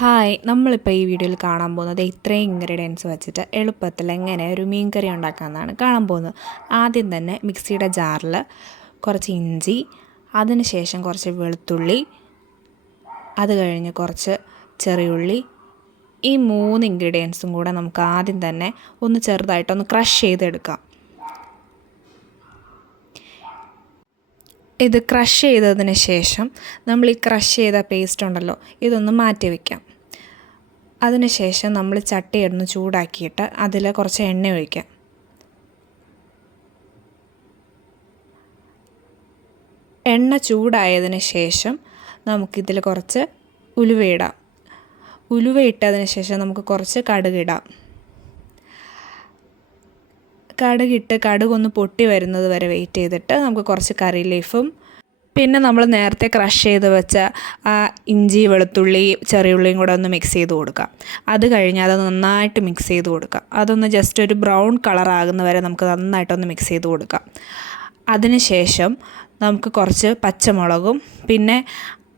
Hi, നമ്മളിപ്പോൾ ഈ വീഡിയോയിൽ കാണാൻ പോകുന്നത് ഇത്രയും ഇൻഗ്രീഡിയൻസ് വെച്ചിട്ട് എളുപ്പത്തിൽ എങ്ങനെ ഒരു മീൻ കറി ഉണ്ടാക്കാമെന്നാണ് കാണാൻ പോകുന്നത്. ആദ്യം തന്നെ മിക്സിയുടെ ജാറിൽ കുറച്ച് ഇഞ്ചി, അതിനുശേഷം കുറച്ച് വെളുത്തുള്ളി, അത് കഴിഞ്ഞ് കുറച്ച് ചെറിയുള്ളി, ഈ 3 ഇൻഗ്രീഡിയൻസും കൂടെ നമുക്ക് ആദ്യം തന്നെ ഒന്ന് ചെറുതായിട്ടൊന്ന് ക്രഷ് ചെയ്തെടുക്കാം. ഇത് ക്രഷ് ചെയ്തതിന് ശേഷം നമ്മൾ ഈ ക്രഷ് ചെയ്ത പേസ്റ്റ് ഉണ്ടല്ലോ, ഇതൊന്ന് മാറ്റി വയ്ക്കാം. അതിനുശേഷം നമ്മൾ ചട്ടി ഒന്ന് ചൂടാക്കിയിട്ട് അതിൽ കുറച്ച് എണ്ണ ഒഴിക്കാം. എണ്ണ ചൂടായതിന് ശേഷം നമുക്കിതിൽ കുറച്ച് ഉലുവയിടാം. ഉലുവയിട്ടതിന് ശേഷം നമുക്ക് കുറച്ച് കടുകിടാം. കടുകിട്ട് കടുകൊന്ന് പൊട്ടി വരുന്നത് വരെ വെയിറ്റ് ചെയ്തിട്ട് നമുക്ക് കുറച്ച് കറി ലീഫും പിന്നെ നമ്മൾ നേരത്തെ ക്രഷ് ചെയ്ത് വെച്ച ഇഞ്ചി, വെളുത്തുള്ളി, ചെറിയുള്ളിയും കൂടെ ഒന്ന് മിക്സ് ചെയ്ത് കൊടുക്കാം. അത് കഴിഞ്ഞ് അത് നന്നായിട്ട് മിക്സ് ചെയ്ത് കൊടുക്കാം. അതൊന്ന് ജസ്റ്റ് ഒരു ബ്രൗൺ കളർ ആകുന്ന വരെ നമുക്ക് നന്നായിട്ടൊന്ന് മിക്സ് ചെയ്ത് കൊടുക്കാം. അതിനുശേഷം നമുക്ക് കുറച്ച് പച്ചമുളകും പിന്നെ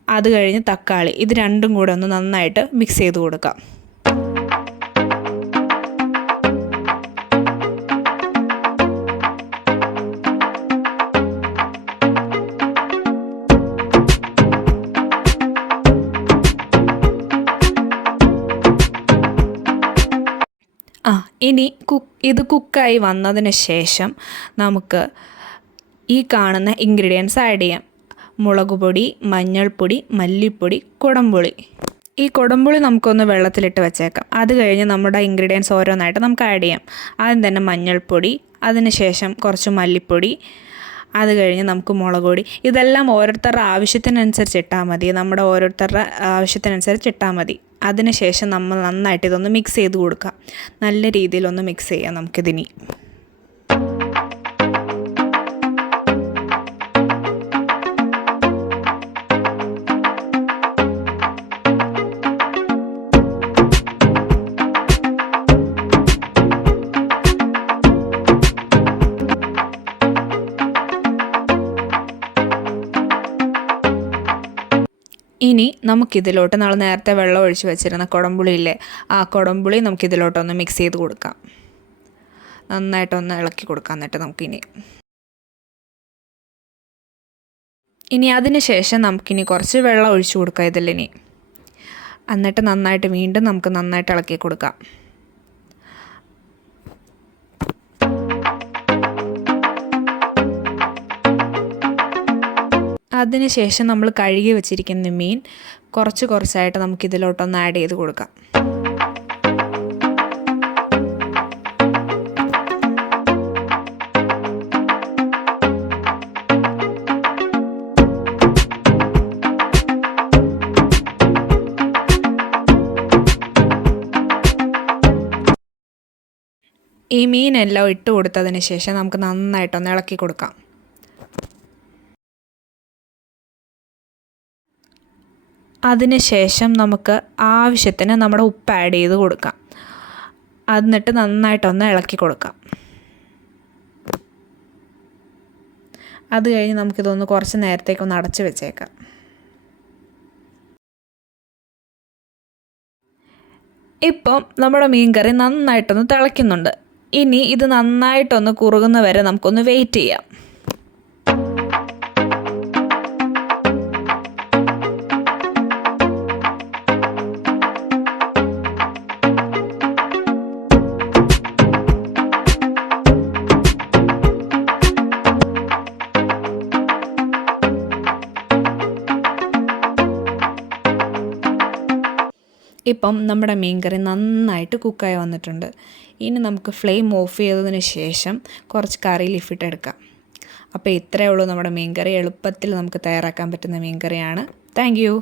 അത് കഴിഞ്ഞ് തക്കാളി, ഇത് രണ്ടും കൂടെ ഒന്ന് നന്നായിട്ട് മിക്സ് ചെയ്ത് കൊടുക്കാം. ഇനി ഇത് കുക്കായി വന്നതിന് ശേഷം നമുക്ക് ഈ കാണുന്ന ഇൻഗ്രീഡിയൻസ് ആഡ് ചെയ്യാം. മുളക് പൊടി, മഞ്ഞൾപ്പൊടി, മല്ലിപ്പൊടി, കുടംപുളി. ഈ കുടംപുളി നമുക്കൊന്ന് വെള്ളത്തിലിട്ട് വെച്ചേക്കാം. അത് കഴിഞ്ഞ് നമ്മുടെ ഇൻഗ്രീഡിയൻസ് ഓരോന്നായിട്ട് നമുക്ക് ആഡ് ചെയ്യാം. ആദ്യം തന്നെ മഞ്ഞൾപ്പൊടി, അതിന് ശേഷം കുറച്ച് മല്ലിപ്പൊടി, അത് കഴിഞ്ഞ് നമുക്ക് മുളക് പൊടി. ഇതെല്ലാം ഓരോരുത്തരുടെ ആവശ്യത്തിനനുസരിച്ച് ഇട്ടാൽ മതി. നമ്മുടെ ഓരോരുത്തരുടെ ആവശ്യത്തിനനുസരിച്ച് ഇട്ടാൽ മതി. അതിനുശേഷം നമ്മൾ നന്നായിട്ട് ഇതൊന്ന് മിക്സ് ചെയ്ത് കൊടുക്കാം. നല്ല രീതിയിലൊന്ന് മിക്സ് ചെയ്യാം നമുക്കിതിനി. ഇനി നമുക്കിതിലോട്ട് നമ്മൾ നേരത്തെ വെള്ളം ഒഴിച്ച് വെച്ചിരുന്ന കുടംപുളിയില്ലേ, ആ കുടംപുളി നമുക്കിതിലോട്ടൊന്ന് മിക്സ് ചെയ്ത് കൊടുക്കാം. നന്നായിട്ടൊന്ന് ഇളക്കി കൊടുക്കാം. എന്നിട്ട് ഇനി അതിന് ശേഷം നമുക്കിനി കുറച്ച് വെള്ളം ഒഴിച്ച് കൊടുക്കാം ഇതിലിനി. എന്നിട്ട് നന്നായിട്ട് വീണ്ടും നമുക്ക് നന്നായിട്ട് ഇളക്കി കൊടുക്കാം. അതിനുശേഷം നമ്മൾ കഴുകി വെച്ചിരിക്കുന്ന മീൻ കുറച്ചായിട്ട് നമുക്കിതിലോട്ടൊന്ന് ആഡ് ചെയ്ത് കൊടുക്കാം. ഈ മീനെല്ലാം ഇട്ട് കൊടുത്തതിന് ശേഷം നമുക്ക് നന്നായിട്ടൊന്ന് ഇളക്കി കൊടുക്കാം. അതിനുശേഷം നമുക്ക് ആവശ്യത്തിന് നമ്മുടെ ഉപ്പ് ആഡ് ചെയ്ത് കൊടുക്കാം. എന്നിട്ട് നന്നായിട്ടൊന്ന് ഇളക്കി കൊടുക്കാം. അത് കഴിഞ്ഞ് നമുക്കിതൊന്ന് കുറച്ച് നേരത്തേക്കൊന്ന് അടച്ച് വെച്ചേക്കാം. ഇപ്പം നമ്മുടെ മീൻ കറി നന്നായിട്ടൊന്ന് തിളയ്ക്കുന്നുണ്ട്. ഇനി ഇത് നന്നായിട്ടൊന്ന് കുറുകുന്ന വരെ നമുക്കൊന്ന് വെയിറ്റ് ചെയ്യാം. ഇപ്പം നമ്മുടെ മീൻ കറി നന്നായിട്ട് കുക്കായി വന്നിട്ടുണ്ട്. ഇനി നമുക്ക് ഫ്ലെയിം ഓഫ് ചെയ്തതിന് ശേഷം കുറച്ച് കറി ലീഫ് ഇട്ടെടുക്കാം. അപ്പോൾ ഇത്രയേ ഉള്ളൂ നമ്മുടെ മീൻ കറി. എളുപ്പത്തിൽ നമുക്ക് തയ്യാറാക്കാൻ പറ്റുന്ന മീൻ കറിയാണ്. Thank you.